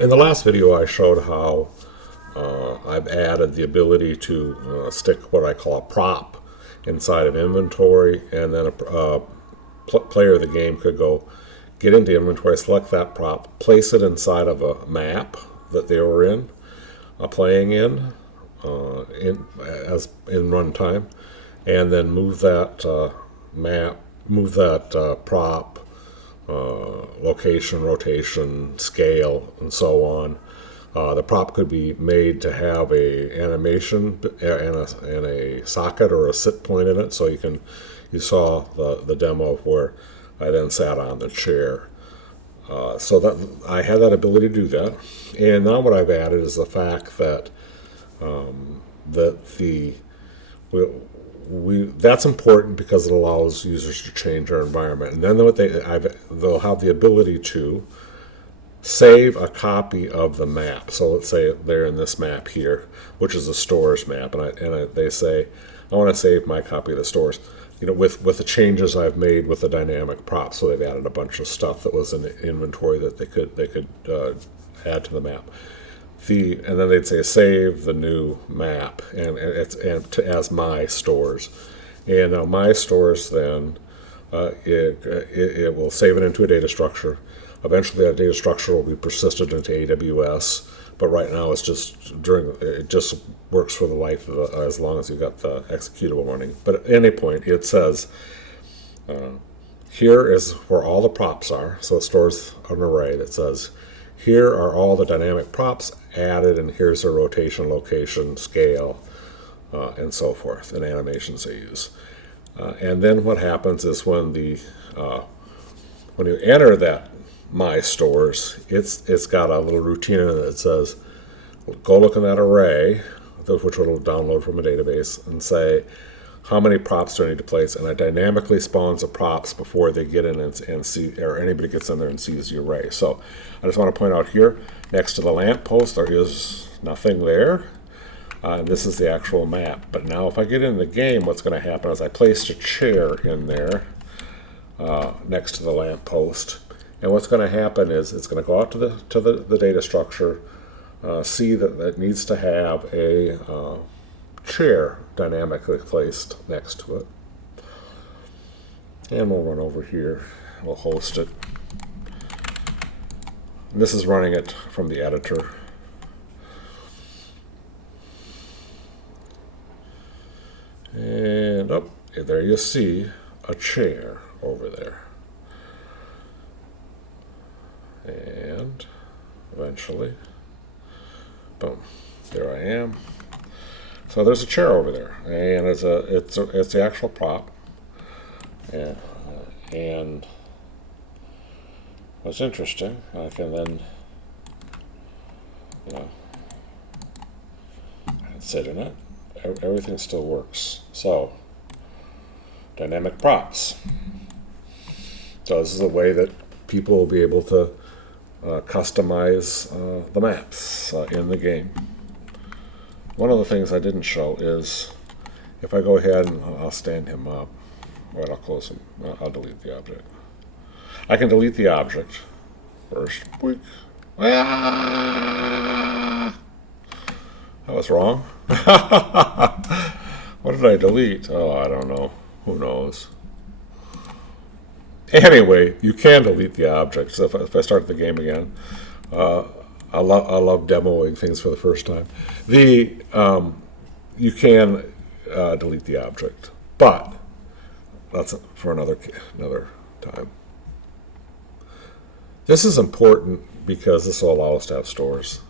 In the last video, I showed how I've added the ability to stick what I call a prop inside of inventory, and then a player of the game could go get into inventory, select that prop, place it inside of a map that they were playing in runtime, and then move that prop, location, rotation, scale, and so on. The prop could be made to have a animation and a socket or a sit point in it. So you saw the demo of where I then sat on the chair. So that I had that ability to do that. And now what I've added is the fact that that's important because it allows users to change their environment. And then they'll have the ability to save a copy of the map. So let's say they're in this map here, which is the stores map, and they say, I want to save my copy of the stores. With the changes I've made with the dynamic props. So they've added a bunch of stuff that was in the inventory that they could add to the map. And then they'd say save the new map as my stores. And now my stores then it will save it into a data structure. Eventually that data structure will be persisted into AWS, but right now it just works for the life of as long as you've got the executable running. But at any point it says here is where all the props are. So it stores an array that says here are all the dynamic props added, and here's their rotation, location, scale, and so forth, and animations they use. And then what happens is when you enter that my stores, it's got a little routine in it that says, go look in that array, which will download from a database, and say, how many props do I need to place? And it dynamically spawns the props before they get in and see, or anybody gets in there and sees the array. So I just want to point out here, next to the lamppost, there is nothing there. This is the actual map. But now if I get in the game, what's going to happen is I placed a chair in there next to the lamppost. And what's going to happen is it's going to go out to the data structure, see that it needs to have a chair dynamically placed next to it. And we'll run over here. We'll host it. And this is running it from the editor. And there you see a chair over there. And eventually, boom, there I am. So there's a chair over there, and it's the actual prop. And what's interesting, I can then I can sit in it. Everything still works. So dynamic props. So this is a way that people will be able to customize the maps in the game. One of the things I didn't show is if I go ahead and I'll stand him up, or I'll close him, I'll delete the object. I can delete the object first. Ah! That was wrong. What did I delete? Oh, I don't know. Who knows? Anyway, you can delete the object. So if I start the game again, I love demoing things for the first time. You can delete the object, but that's for another time. This is important because this will allow us to have stores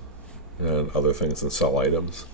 and other things and sell items.